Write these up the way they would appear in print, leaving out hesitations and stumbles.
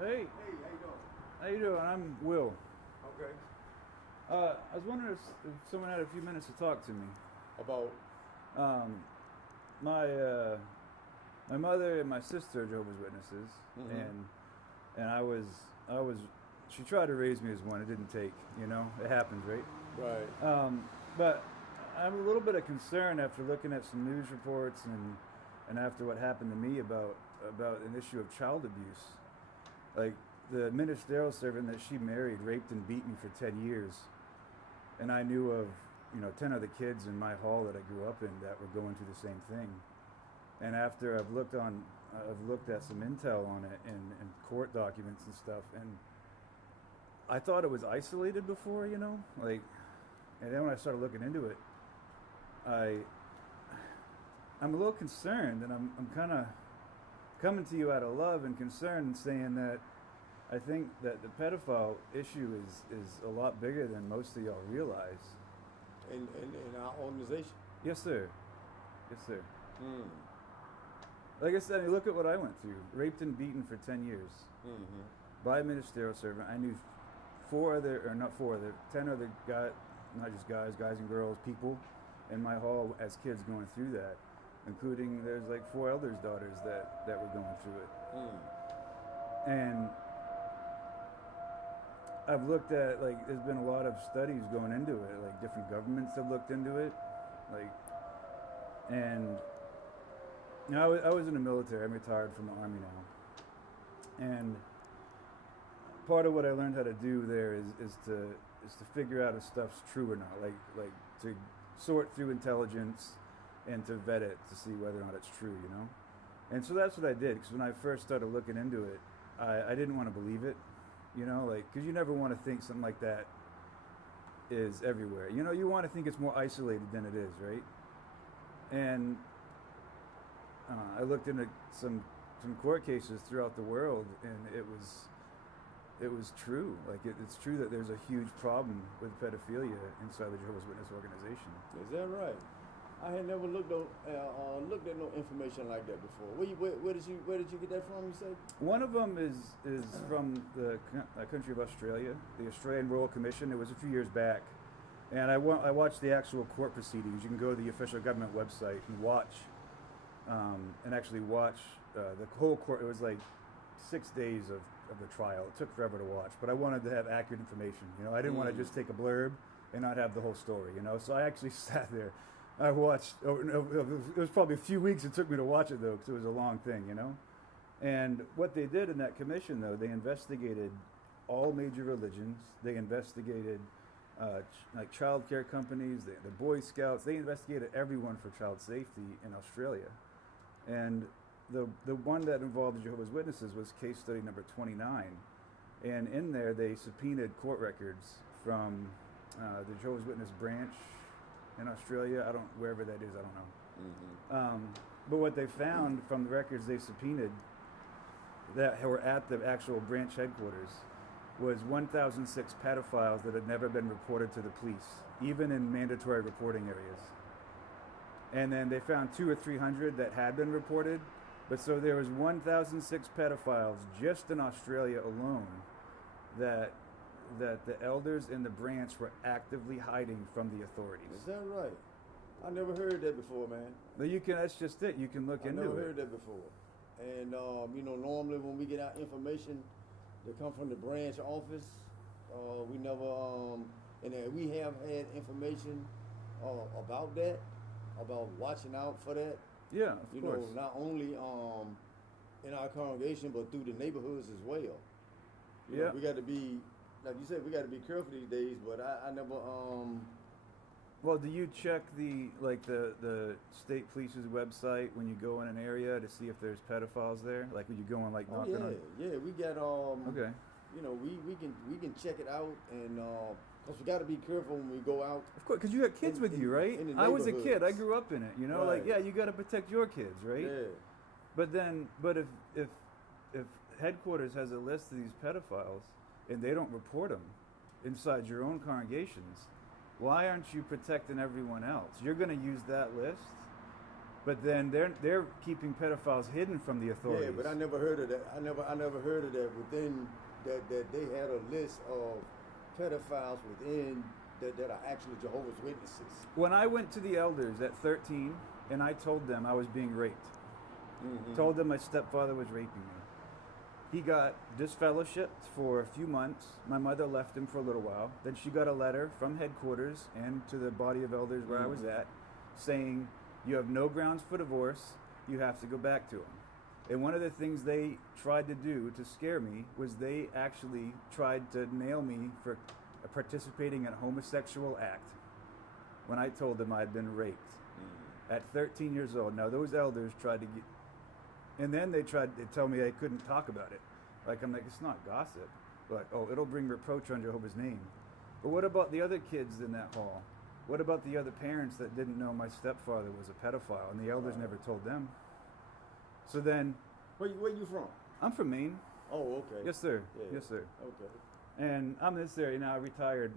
Hey, Hey, how you doing? how you doing? I'm Will. Okay. I was wondering if someone had a few minutes to talk to me. About Um, my my mother and my sister are Jehovah's Witnesses, Mhm. and I was she tried to raise me as one. It didn't take, it happens, right? right. But I'm a little bit of concern after looking at some news reports and after what happened to me about an issue of child abuse. Like the ministerial servant that she married raped and beat me for 10 years, and I knew of 10 other kids in my hall that I grew up in that were going through the same thing. And after I've looked at some intel on it and court documents and stuff, and I thought it was isolated before, like, and then when I started looking into it, I I'm a little concerned, and I'm kind of coming to you out of love and concern and saying that I think that the pedophile issue is a lot bigger than most of y'all realize. In our organization. Yes, sir. Yes, sir. Mm. Like I said, I mean, look at what I went through. Raped and beaten for 10 years Mm-hmm. by a ministerial servant. I knew not four other, 10 other guys, not just guys and girls, people in my hall as kids going through that, including there's like four elders' daughters that were going through it. Mm. And I've looked at, like, there's been a lot of studies going into it, like different governments have looked into it, like, and I was in the military. I'm retired from the army now, and part of what I learned how to do there is to figure out if stuff's true or not, like to sort through intelligence and to vet it to see whether or not it's true. And so that's what I did, because when I first started looking into it, I didn't want to believe it, like, because you never want to think something like that is everywhere. You want to think it's more isolated than it is, right? And I looked into some court cases throughout the world, and it was true. Like, it's true that there's a huge problem with pedophilia inside the Jehovah's Witness organization. Is that right? I had never looked at no information like that before. Where did you get that from? You said. One of them is from the country of Australia, the Australian Royal Commission. It was a few years back, and I watched the actual court proceedings. You can go to the official government website and actually watch the whole court. It was like 6 days of the trial. It took forever to watch, but I wanted to have accurate information. I didn't want to just take a blurb and not have the whole story. So I actually sat there. I watched. It was probably a few weeks it took me to watch it, though, because it was a long thing. And what they did in that commission, though, they investigated all major religions. They investigated like child care companies, the Boy Scouts. They investigated everyone for child safety in Australia. And the one that involved the Jehovah's Witnesses was case study number 29. And in there, they subpoenaed court records from the Jehovah's Witness branch in Australia. Wherever that is, I don't know. Mm-hmm. But what they found from the records they subpoenaed that were at the actual branch headquarters was 1,006 pedophiles that had never been reported to the police, even in mandatory reporting areas. And then they found 200 or 300 that had been reported. But so there was 1,006 pedophiles just in Australia alone that the elders in the branch were actively hiding from the authorities. Is that right? I never heard that before, man. But that's just it. You can look into it. I never heard that before. And normally when we get our information that come from the branch office, we never and we have had information about that, about watching out for that. Yeah, of course. Not only in our congregation, but through the neighborhoods as well. We got to be, like you said, we got to be careful these days. But I never. Well, do you check the state police's website when you go in an area to see if there's pedophiles there? Like when you go in, like, knocking on? Yeah, we got Okay. We can check it out, and because we got to be careful when we go out. Of course, because you got kids with you, right? In the I was a kid. I neighborhoods. grew up in it. Right. You got to protect your kids, right? Yeah. But if headquarters has a list of these pedophiles and they don't report them inside your own congregations, why aren't you protecting everyone else? You're going to use that list But then they're keeping pedophiles hidden from the authorities. Yeah, but I never heard of that. I never heard of that within that they had a list of pedophiles within that are actually Jehovah's Witnesses. When I went to the elders at 13 and I told them I was being raped, told them my stepfather was raping me, he got disfellowshipped for a few months. My mother left him for a little while. Then she got a letter from headquarters and to the body of elders where I was at saying, you have no grounds for divorce, you have to go back to him. And one of the things they tried to do to scare me was they actually tried to nail me for participating in a homosexual act when I told them I'd been raped at 13 years old. Now those elders tried to get, and then they tried to tell me I couldn't talk about it. Like, I'm like, it's not gossip. Like, oh, it'll bring reproach on Jehovah's name. But what about the other kids in that hall? What about the other parents that didn't know my stepfather was a pedophile and the elders never told them? So then... Where you from? I'm from Maine. Oh, okay. Yes, sir. Yeah. Yes, sir. Okay. And I'm this area now. I retired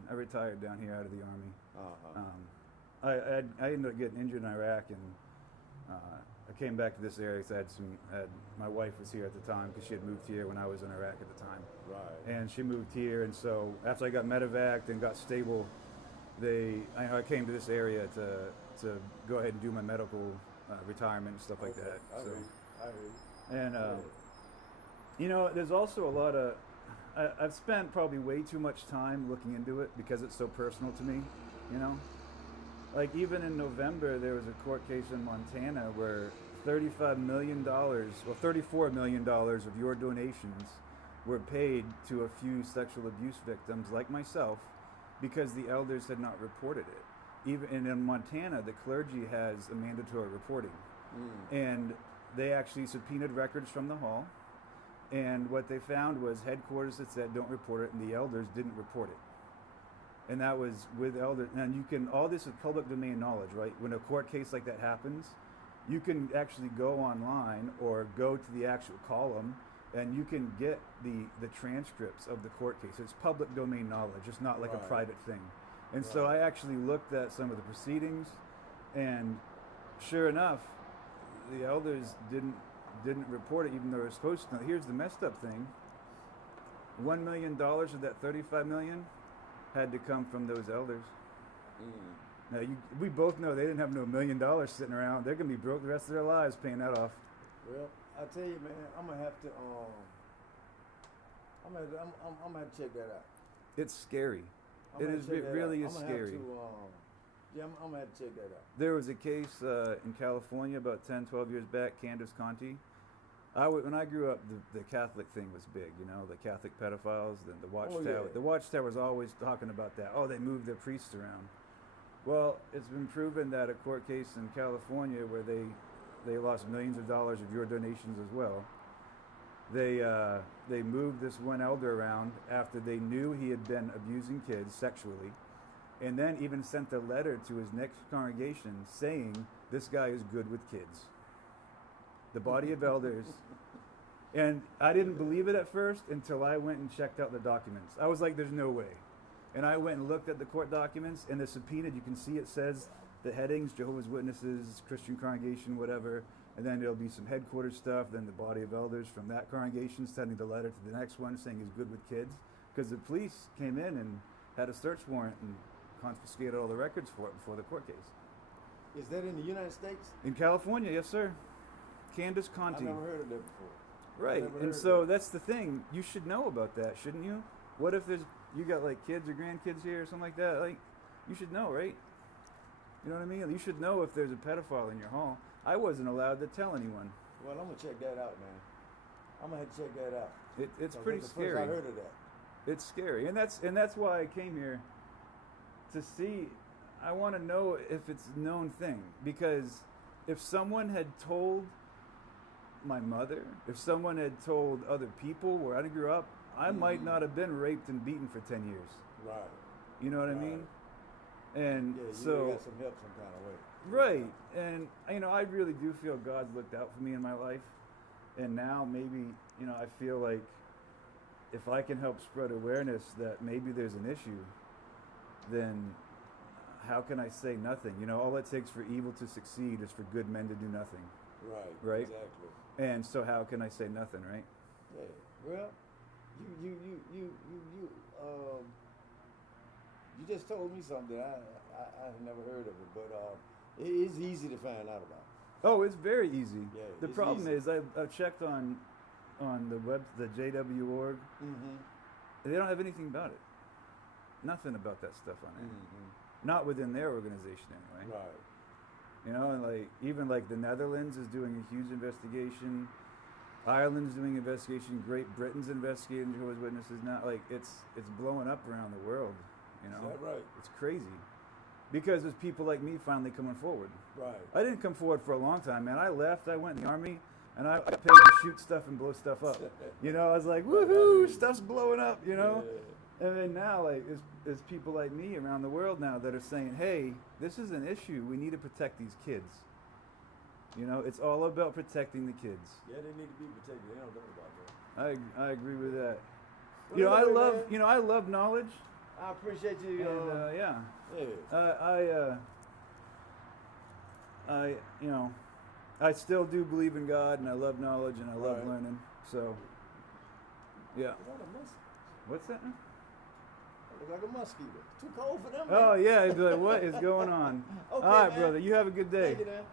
down here out of the Army. I ended up getting injured in Iraq, and I came back to this area because my wife was here at the time because she had moved here when I was in Iraq at the time. Right. And she moved here, and so after I got medevaced and got stable, I came to this area to go ahead and do my medical retirement and stuff like that. I So, heard. and you know, there's also a lot of I've spent probably way too much time looking into it because it's so personal to me. You know, like even in November there was a court case in Montana where $35 million, well, $34 million of your donations were paid to a few sexual abuse victims like myself because the elders had not reported it. Even in Montana, the clergy has a mandatory reporting, and they actually subpoenaed records from the hall. And what they found was headquarters that said don't report it, and the elders didn't report it. And that was with elders. And you can, all this is public domain knowledge, right? When a court case like that happens, you can actually go online or go to the actual column, and you can get the transcripts of the court case. It's public domain knowledge. It's not like a private thing. And so I actually looked at some of the proceedings, and sure enough, the elders didn't report it even though they were supposed to. Now, here's the messed up thing. $1 million of that $35 million had to come from those elders. Now, we both know they didn't have no $1 million sitting around. They're going to be broke the rest of their lives paying that off. Well, I tell you, man, I'm gonna have to I'm gonna have to check that out. It's scary. It really is scary. I'm gonna have to check that out. There was a case in California about 10, 12 years back, Candace Conti. When I grew up, the Catholic thing was big, you know, the Catholic pedophiles, the Watchtower. Yeah. The Watchtower was always talking about that. Oh, they moved their priests around. Well, it's been proven that a court case in California where they lost millions of dollars of your donations as well. They moved this one elder around after they knew he had been abusing kids sexually, and then even sent a letter to his next congregation saying this guy is good with kids. The body of elders. And I didn't believe it at first until I went and checked out the documents. I was like, there's no way. And I went and looked at the court documents, and the subpoenaed, you can see it says the headings, Jehovah's Witnesses, Christian congregation, whatever, and then there'll be some headquarters stuff, then the body of elders from that congregation sending the letter to the next one saying he's good with kids, because the police came in and had a search warrant and confiscated all the records for it before the court case. Is that in the United States? In California, yes, sir. Candace Conti. I've never heard of that before. Right, and so that's the thing. You should know about that, shouldn't you? What if you got like kids or grandkids here or something like that? Like, you should know, right? You know what I mean? You should know if there's a pedophile in your hall. I wasn't allowed to tell anyone. Well, I'm gonna check that out, man. I'm gonna have to check that out. It's pretty scary. I heard of that. It's scary, and that's why I came here to see. I want to know if it's a known thing, because if someone had told my mother, if someone had told other people where I grew up, I might not have been raped and beaten for 10 years. Right. You know what I mean? And yeah, so you got some help some kind of way. Right. And you know, I really do feel God's looked out for me in my life. And now maybe, you know, I feel like if I can help spread awareness that maybe there's an issue, then how can I say nothing? You know, all it takes for evil to succeed is for good men to do nothing. Right. Right? Exactly. And so how can I say nothing, right? Yeah. Well, you just told me something I had never heard of it, but it is easy to find out about. Oh, it's very easy. Yeah, the it's problem easy. is I've checked on the web, the JW.org. Mm-hmm. They don't have anything about it. Nothing about that stuff on it. Mm-hmm. Not within their organization anyway. Right. You know, and like even like the Netherlands is doing a huge investigation. Ireland's doing investigation. Great Britain's investigating Jehovah's Witnesses now. Like it's blowing up around the world. You know, Is that right? It's crazy because there's people like me finally coming forward. Right. I didn't come forward for a long time, man. I left. I went in the army, and I paid to shoot stuff and blow stuff up. You know, I was like, woohoo, stuff's blowing up. You know, and then now like there's people like me around the world now that are saying, hey, this is an issue. We need to protect these kids. You know, it's all about protecting the kids. Yeah, they need to be protected. They don't know about that. I agree with that. Well, You know, anyway, man, I love knowledge. I appreciate you. And, yeah. Yeah. I still do believe in God, and I love knowledge, and I love Right. learning. So, yeah. Is that a mosquito? What's that? Now? Look like a mosquito. Too cold for them. Oh man. yeah. I'd be like, what is going on? Okay, All right, man. brother. You have a good day. Thank you, man.